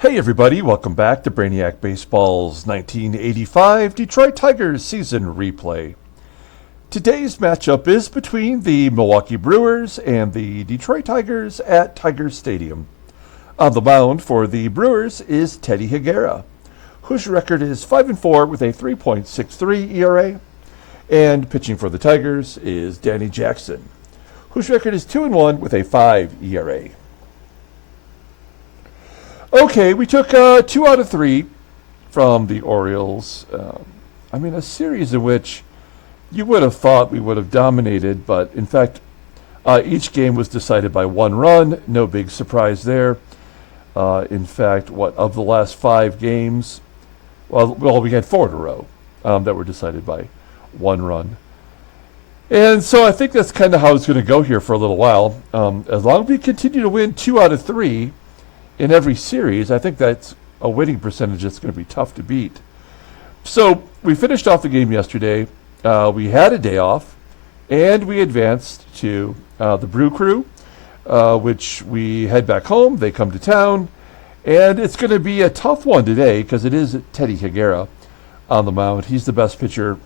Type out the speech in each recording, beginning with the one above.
Hey everybody, welcome back to Brainiac Baseball's 1985 Detroit Tigers season replay. Today's matchup is between the Milwaukee Brewers and the Detroit Tigers at Tiger Stadium. On the mound for the Brewers is Teddy Higuera, whose record is 5-4 with a 3.63 ERA, and pitching for the Tigers is Danny Jackson, whose record is 2-1 with a 5 ERA. Okay, we took 2 out of 3 from the Orioles. A series in which you would have thought we would have dominated, but in fact, each game was decided by 1 run. No big surprise there. In fact, of the last 5 games, we had 4 in a row that were decided by 1 run. And so I think that's kind of how it's going to go here for a little while. As long as we continue to win 2 out of 3 in every series, I think that's a winning percentage that's going to be tough to beat. So we finished off the game yesterday. We had a day off, and we advanced to the Brew Crew, which we head back home. They come to town, and it's going to be a tough one today because it is Teddy Higuera on the mound. He's the best pitcher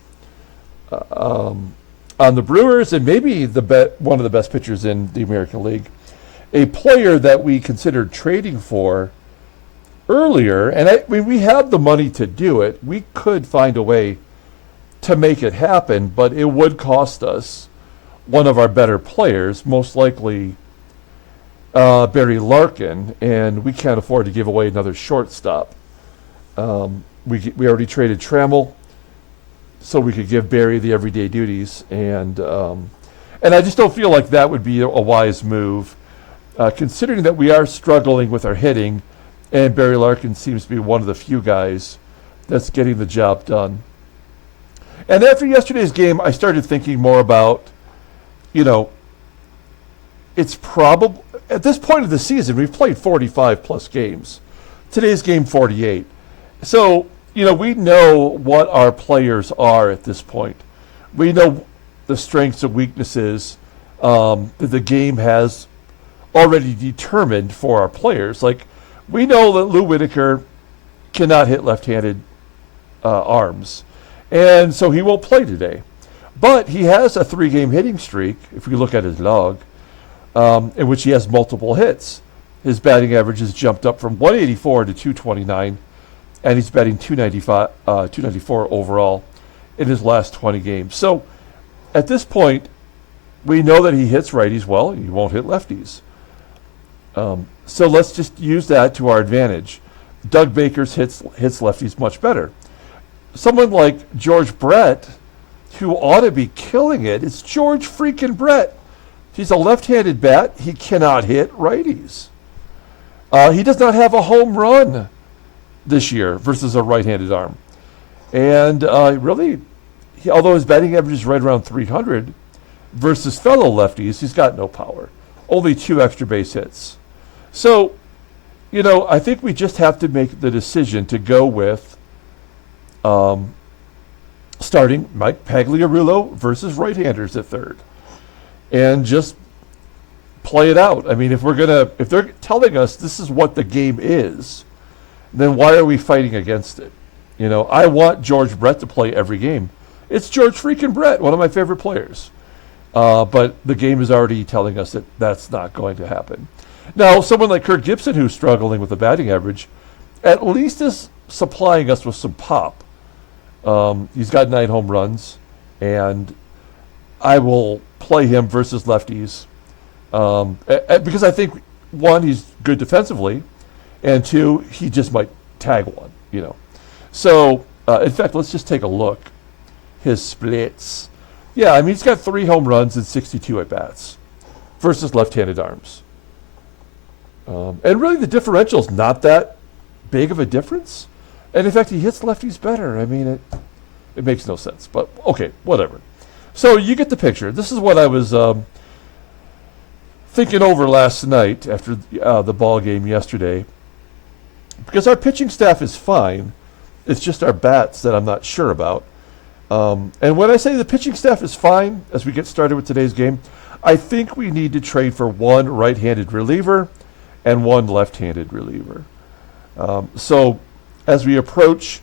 on the Brewers, and maybe one of the best pitchers in the American League. A player that we considered trading for earlier, and we have the money to do it. We could find a way to make it happen, but it would cost us one of our better players, most likely Barry Larkin, and we can't afford to give away another shortstop. We already traded Trammell, so we could give Barry the everyday duties, and I just don't feel like that would be a wise move. Considering that we are struggling with our hitting, and Barry Larkin seems to be one of the few guys that's getting the job done. And after yesterday's game, I started thinking more about, it's probably, at this point of the season, we've played 45 plus games. Today's game 48. So, we know what our players are at this point. We know the strengths and weaknesses that the game has already determined for our players. Like, we know that Lou Whitaker cannot hit left-handed arms, and so he won't play today. But he has a 3-game hitting streak, if we look at his log, in which he has multiple hits. His batting average has jumped up from 184 to 229, and he's batting 294 overall in his last 20 games. So at this point, we know that he hits righties well, and he won't hit lefties. So let's just use that to our advantage. Doug Baker's hits lefties much better. Someone like George Brett, who ought to be killing it, it's George freaking Brett. He's a left-handed bat. He cannot hit righties. He does not have a home run this year versus a right-handed arm. And although his batting average is right around 300 versus fellow lefties, he's got no power. Only 2 extra base hits. So, I think we just have to make the decision to go with starting Mike Pagliarulo versus right-handers at third, and just play it out. I mean, if they're telling us this is what the game is, then why are we fighting against it? I want George Brett to play every game. It's George freaking Brett, one of my favorite players. But the game is already telling us that that's not going to happen. Now, someone like Kirk Gibson, who's struggling with the batting average, at least is supplying us with some pop. He's got 9 home runs, and I will play him versus lefties because I think, 1, he's good defensively, and 2, he just might tag one, So, in fact, let's just take a look. His splits. Yeah, he's got 3 home runs and 62 at-bats versus left-handed arms. And really the differential's not that big of a difference. And in fact, he hits lefties better. It makes no sense. But, okay, whatever. So you get the picture. This is what I was thinking over last night after the ball game yesterday. Because our pitching staff is fine. It's just our bats that I'm not sure about. And when I say the pitching staff is fine, as we get started with today's game, I think we need to trade for 1 right-handed reliever and 1 left-handed reliever. So as we approach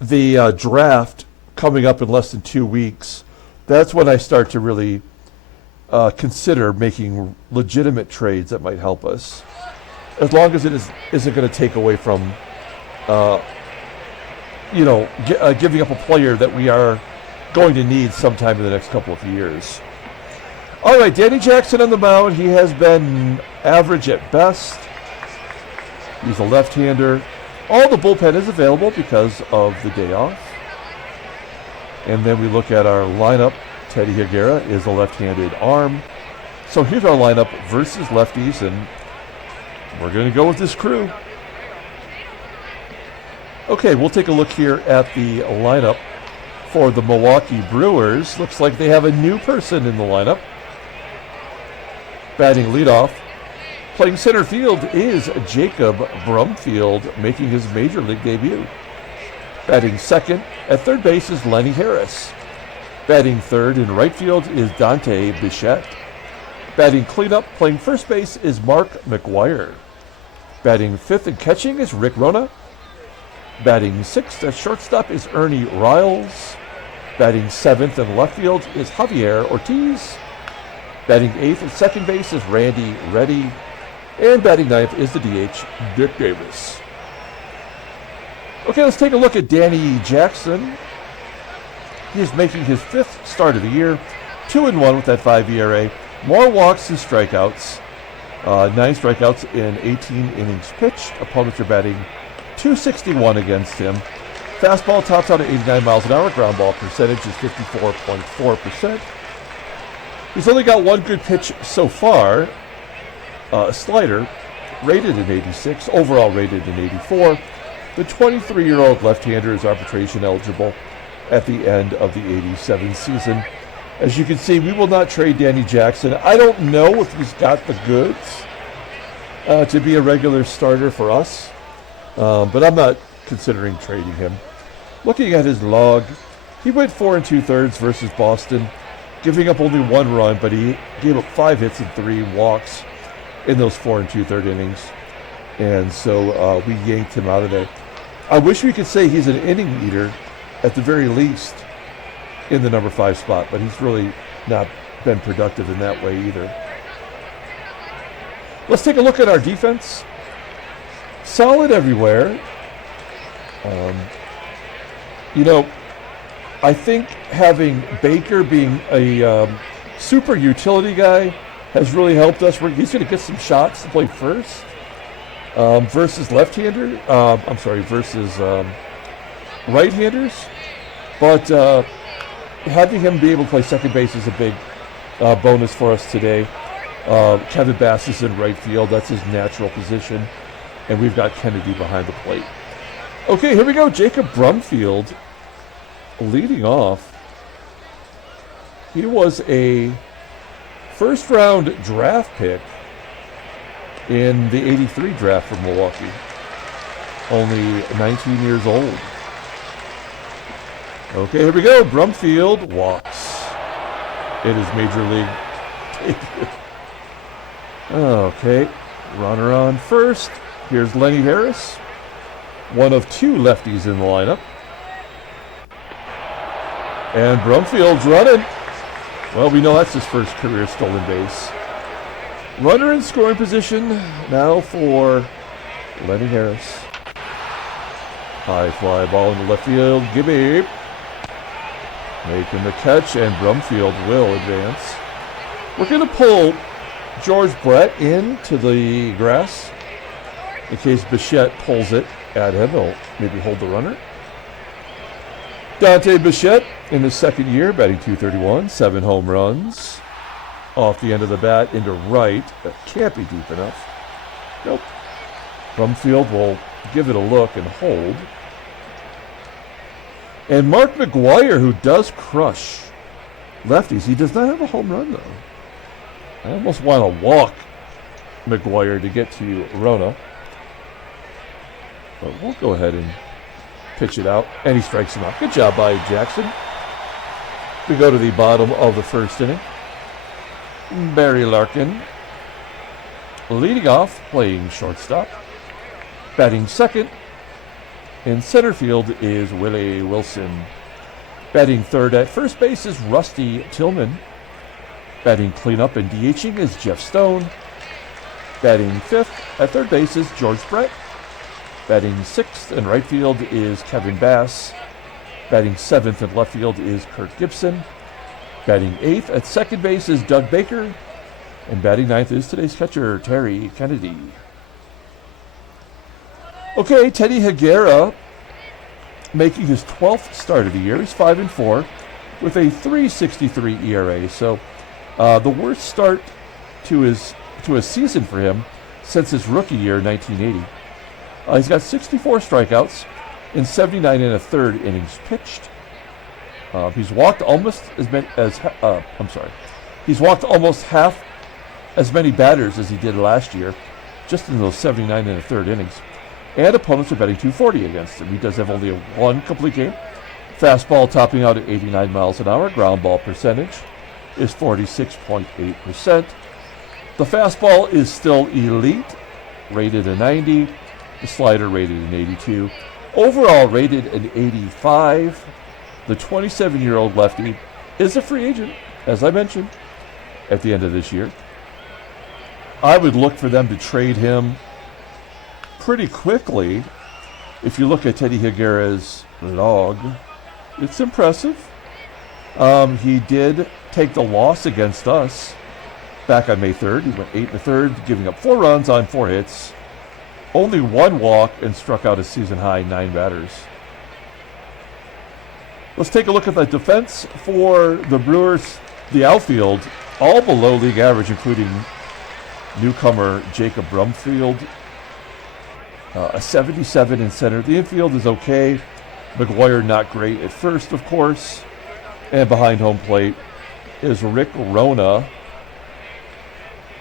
the draft coming up in less than 2 weeks, that's when I start to really consider making legitimate trades that might help us, as long as it isn't going to take away from, giving up a player that we are going to need sometime in the next couple of years. All right, Danny Jackson on the mound. He has been average at best. He's a left-hander. All the bullpen is available because of the day off. And then we look at our lineup. Teddy Higuera is a left-handed arm. So here's our lineup versus lefties, and we're going to go with this crew. Okay, we'll take a look here at the lineup for the Milwaukee Brewers. Looks like they have a new person in the lineup. Batting leadoff, playing center field is Jacob BRUMFIELD, making his major league debut. Batting second at third base is Lenny Harris. Batting third in right field is Dante BICHETTE. Batting cleanup, playing first base is McGWIRE. Batting fifth and catching is RONA. Batting sixth at shortstop is Ernie RILES. Batting seventh in left field is Javier ORTIZ. Batting eighth at second base is Randy Reddy. And batting ninth is the DH, Dick Davis. Okay, let's take a look at Danny Jackson. He is making his fifth start of the year, 2-1 with that 5 ERA. More walks than strikeouts. 9 strikeouts in 18 innings pitched. Opponents are batting .261 against him. Fastball tops out at 89 miles an hour. Ground ball percentage is 54.4%. He's only got one good pitch so far. A slider, rated in 86, overall rated in 84. The 23-year-old left-hander is arbitration eligible at the end of the 87 season. As you can see, we will not trade Danny Jackson. I don't know if he's got the goods to be a regular starter for us, but I'm not considering trading him. Looking at his log, he went 4 2/3 versus Boston, giving up only 1 run, but he gave up 5 hits and 3 walks in those 4 2/3 innings. And so we yanked him out of there. I wish we could say he's an inning eater at the very least in the number 5 spot, but he's really not been productive in that way either. Let's take a look at our defense. Solid everywhere. I think having Baker being a super utility guy has really helped us. He's going to get some shots to play first versus left-hander. Versus right-handers. But having him be able to play second base is a big bonus for us today. Kevin Bass is in right field. That's his natural position. And we've got Kennedy behind the plate. Okay, here we go. Jacob BRUMFIELD leading off. He was a first-round draft pick in the 83 draft from Milwaukee. Only 19 years old. Okay, here we go. BRUMFIELD walks in his major league debut. Okay, runner on first. Here's Lenny Harris, one of 2 lefties in the lineup. And BRUMFIELD's running. Well, we know that's his first career stolen base. Runner in scoring position now for Lenny Harris. High fly ball in the left field. Gibby making the catch, and BRUMFIELD will advance. We're going to pull George Brett into the grass in case Bichette pulls it at him. He'll maybe hold the runner. Dante BICHETTE in his second year, batting .231, 7 home runs. Off the end of the bat into right. That can't be deep enough. Nope. BRUMFIELD will give it a look and hold. And McGWIRE, who does crush lefties, he does not have a home run, though. I almost want to walk McGWIRE to get to RONA. But we'll go ahead and pitch it out. And he strikes him out. Good job by Jackson. We go to the bottom of the first inning. Barry Larkin leading off, playing shortstop. Batting second in center field is Willie Wilson. Batting third at first base is Rusty Tillman. Batting cleanup and DHing is Jeff Stone. Batting fifth at third base is George Brett. Batting sixth in right field is Kevin Bass. Batting seventh in left field is Kirk Gibson. Batting eighth at second base is Doug Baker. And batting ninth is today's catcher, Terry Kennedy. Okay, Teddy Higuera making his 12th start of the year. He's 5-4 with a 3.63 ERA. So the worst start to a season for him since his rookie year, 1980. He's got 64 strikeouts in 79 and a third innings pitched. He's walked almost as many as he's walked almost half as many batters as he did last year, just in those 79 and a third innings. And opponents are betting 240 against him. He does have only one complete game. Fastball topping out at 89 miles an hour. Ground ball percentage is 46.8%. The fastball is still elite, rated a 90. The slider rated an 82. Overall rated an 85. The 27-year-old lefty is a free agent, as I mentioned, at the end of this year. I would look for them to trade him pretty quickly. If you look at Teddy Higuera's log, it's impressive. He did take the loss against us back on May 3rd. He went 8 1/3, giving up 4 runs on 4 hits, only 1 walk, and struck out a season-high 9 batters. Let's take a look at the defense for the Brewers. The outfield, all below league average, including newcomer Jacob BRUMFIELD. A 77 in center. The infield is okay. McGWIRE not great at first, of course. And behind home plate is RONA,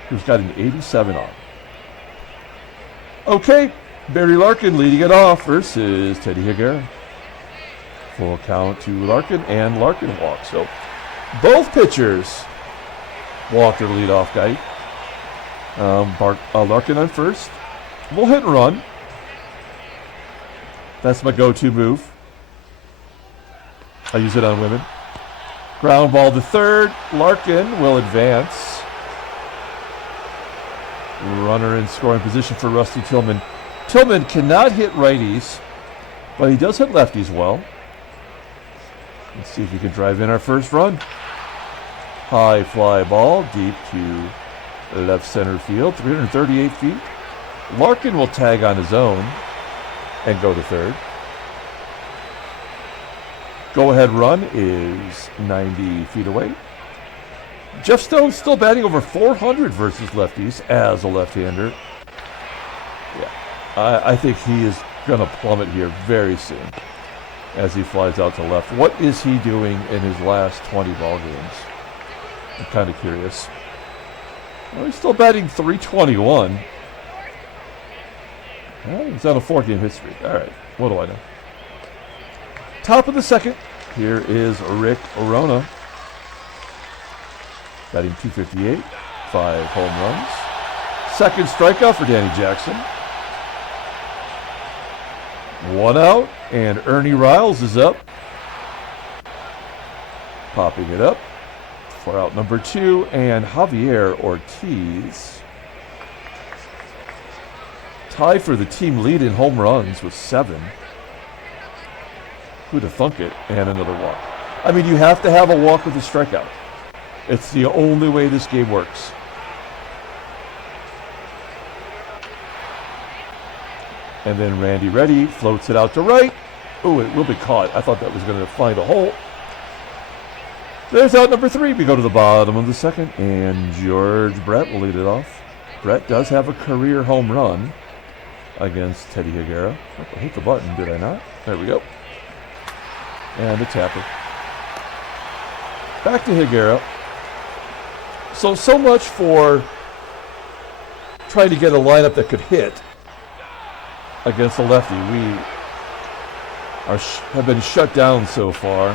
who's got an 87 on. Okay, Barry Larkin leading it off versus Teddy Higuera. Full count to Larkin, and Larkin walks. So both pitchers walk their leadoff guy. Larkin on first. We'll hit and run. That's my go-to move. I use it on women. Ground ball to third. Larkin will advance. Runner in scoring position for Rusty Tillman. Tillman cannot hit righties, but he does hit lefties well. Let's see if he can drive in our first run. High fly ball deep to left center field, 338 feet. Larkin will tag on his own and go to third. Go-ahead run is 90 feet away. Jeff Stone's still batting over 400 versus lefties as a left-hander. Yeah, I think he is going to plummet here very soon as he flies out to left. What is he doing in his last 20 ball games? I'm kind of curious. Well, he's still batting 321. Well, he's on a 4-game hit streak. All right, what do I know? Top of the second, here is RONA. Batting 258, 5 home runs. Second strikeout for Danny Jackson. 1 out, and Ernie RILES is up. Popping it up for out number 2, and Javier ORTIZ. Tied for the team lead in home runs with 7. Who'd have thunk it? And another walk. I mean, you have to have a walk with a strikeout. It's the only way this game works. And then Randy Reddy floats it out to right. Oh, it will be caught. I thought that was going to find a hole. There's out number 3. We go to the bottom of the second, and George Brett will lead it off. Brett does have a career home run against Teddy Higuera. I hit the button, did I not? There we go. And the tapper. Back to Higuera. So much for trying to get a lineup that could hit against a lefty. We have been shut down so far.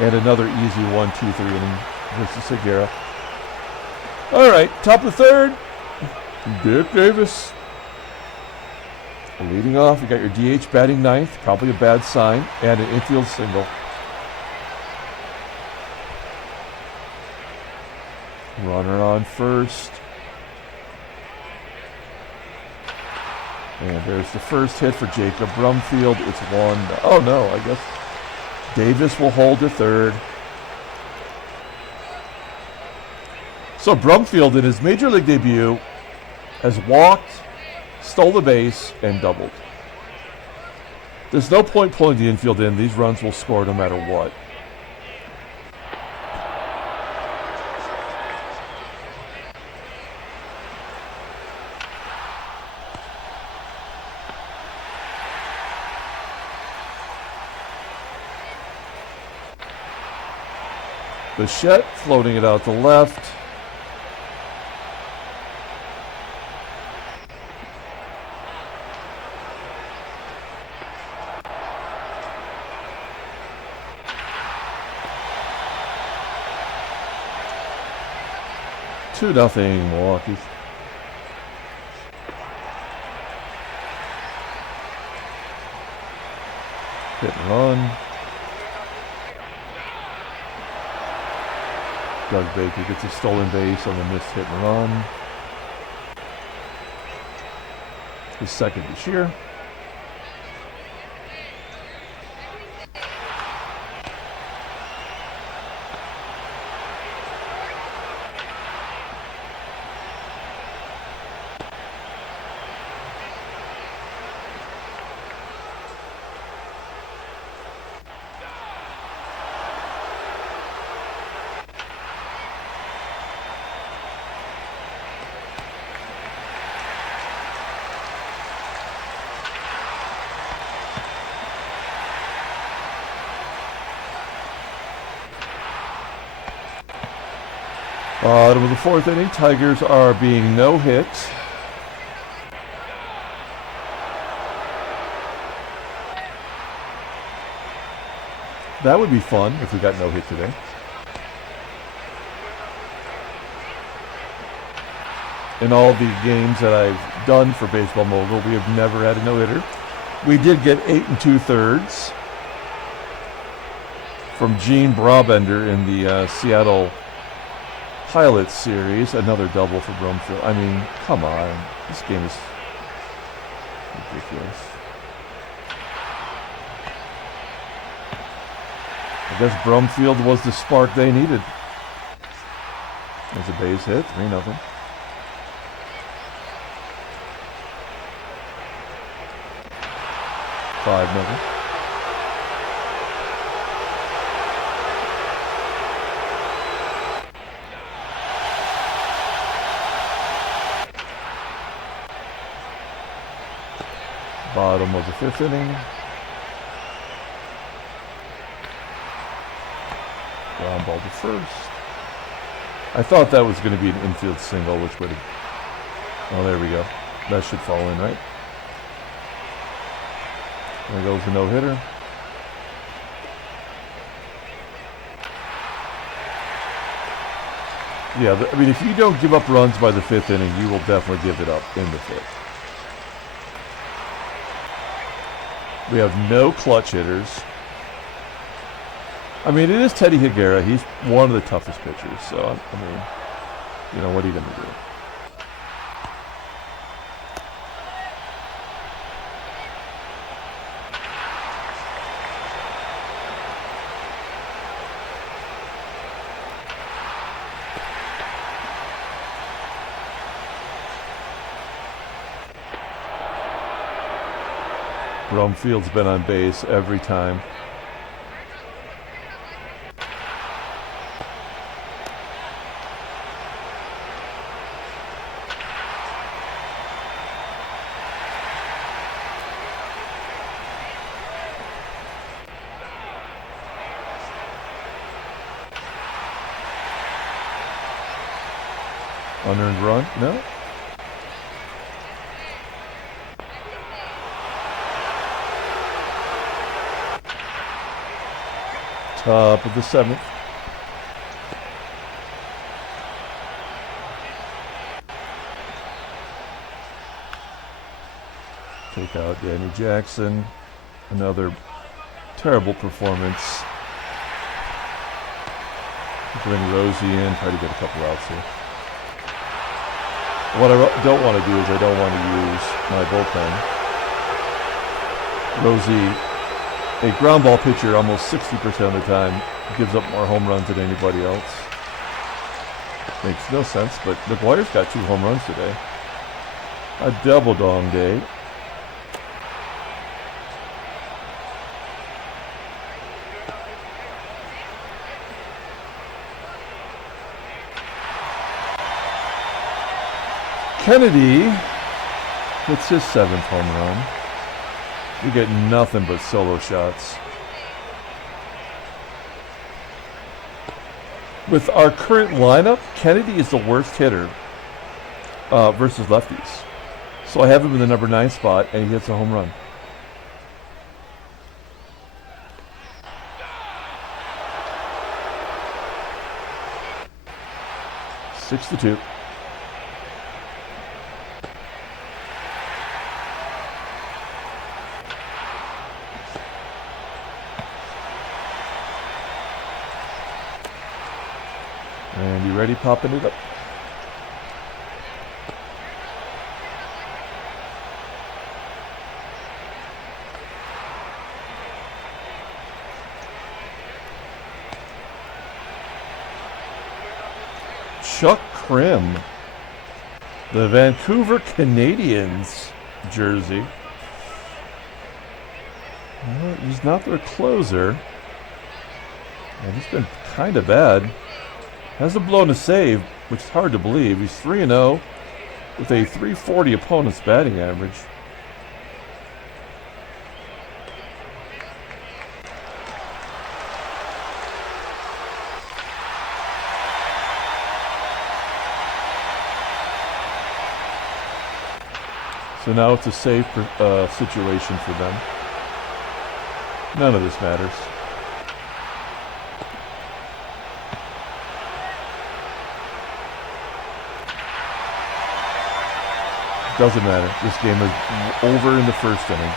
And another easy 1-2-3 inning versus Higuera. All right, top of the third. Dick Davis. Leading off, you got your DH batting ninth, probably a bad sign, and an infield single. Runner on first. And there's the first hit for Jacob Brumfield. It's 1. Oh no, I guess Davis will hold to third. So Brumfield in his major league debut has walked, stole the base, and doubled. There's no point pulling the infield in. These runs will score no matter what. Bichette floating it out to left. Nothing, Milwaukee. Hit and run. Doug Baker gets a stolen base on the missed hit and run. His second this year. Bottom of the fourth inning, Tigers are being no hit. That would be fun if we got no hit today. In all the games that I've done for Baseball Mogul, we have never had a no-hitter. We did get 8 2/3 from Gene Brabender in the Seattle Pilots series. Another double for Brumfield. I mean, come on. This game is ridiculous. I guess Brumfield was the spark they needed. There's a base hit, 3-0. $5-0. Bottom of the fifth inning. Ground ball to first. I thought that was going to be an infield single, which would have... Oh, there we go. That should fall in, right? There goes the no-hitter. Yeah, I mean, if you don't give up runs by the fifth inning, you will definitely give it up in the fifth. We have no clutch hitters. I mean, it is Teddy Higuera. He's one of the toughest pitchers. So, I mean, you know, what are you going to do? Brumfield's been on base every time. Unearned run? No? Top of the seventh. Take out Danny Jackson. Another terrible performance. Bring Rosie in, try to get a couple outs here. What I don't want to do is I don't want to use my bullpen. Rosie, a ground ball pitcher almost 60% of the time, gives up more home runs than anybody else. Makes no sense, but McGWIRE's got 2 home runs today. A double dong day. Kennedy hits his 7th home run. We get nothing but solo shots. With our current lineup, Kennedy is the worst hitter versus lefties. So I have him in the number 9 spot, and he hits a home run. Six to 2. And you ready, popping it up? Chuck Krim, the Vancouver Canadians jersey. Well, he's not their closer. And he's been kind of bad. Hasn't blown a save, which is hard to believe. He's 3-0 with a .340 opponent's batting average. So now it's a safe situation for them. None of this matters. Doesn't matter. This game is over in the first inning.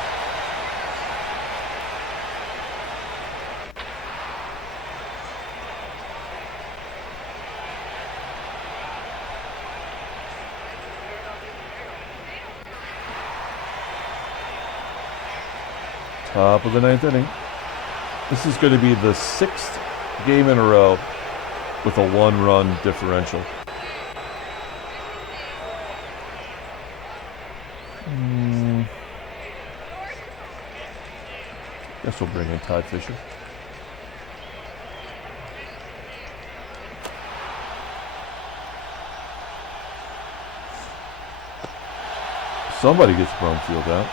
Top of the 9th inning. This is going to be the 6th game in a row with a 1-run differential. Guess we'll bring in Todd Fisher. Somebody gets Brumfield out.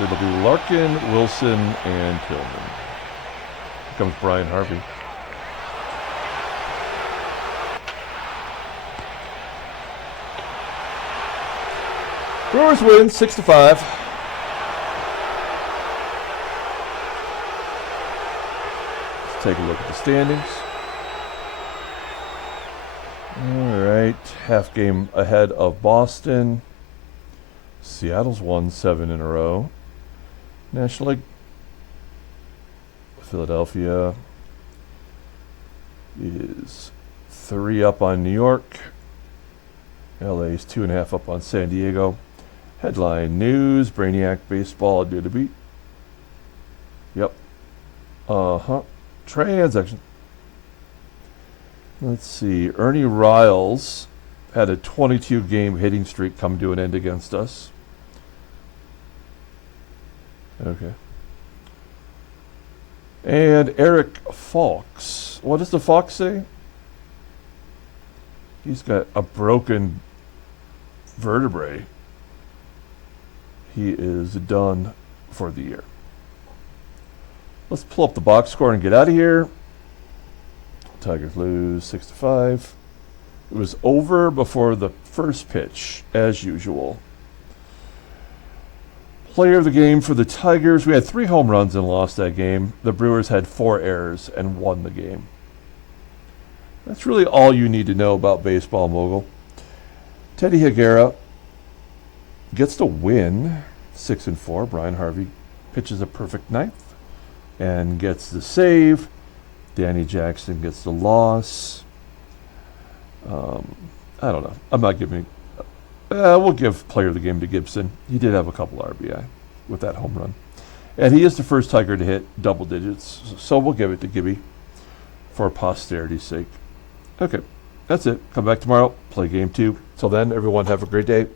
It'll be Larkin, Wilson, and Tillman. Here comes Brian Harvey. Brewers win 6-5. Let's take a look at the standings. All right, half game ahead of Boston. Seattle's won 7 in a row. National League, Philadelphia is 3 up on New York. LA's 2.5 up on San Diego. Headline news: Brainiac baseball due to beat. Yep. Transaction. Let's see. Ernie RILES had a 22-game hitting streak come to an end against us. Okay. And Eric Fox. What does the Fox say? He's got a broken vertebrae. He is done for the year. Let's pull up the box score and get out of here. Tigers lose 6-5. It was over before the first pitch, as usual. Player of the game for the Tigers. We had 3 home runs and lost that game. The Brewers had 4 errors and won the game. That's really all you need to know about baseball, Mogul. Teddy Higuera gets the win, 6-4. Brian Harvey pitches a perfect ninth and gets the save. Danny Jackson gets the loss. I don't know. I'm not giving. We'll give player of the game to Gibson. He did have a couple RBI with that home run. And he is the first Tiger to hit double digits. So we'll give it to Gibby for posterity's sake. Okay, that's it. Come back tomorrow, play game 2. Till then, everyone have a great day.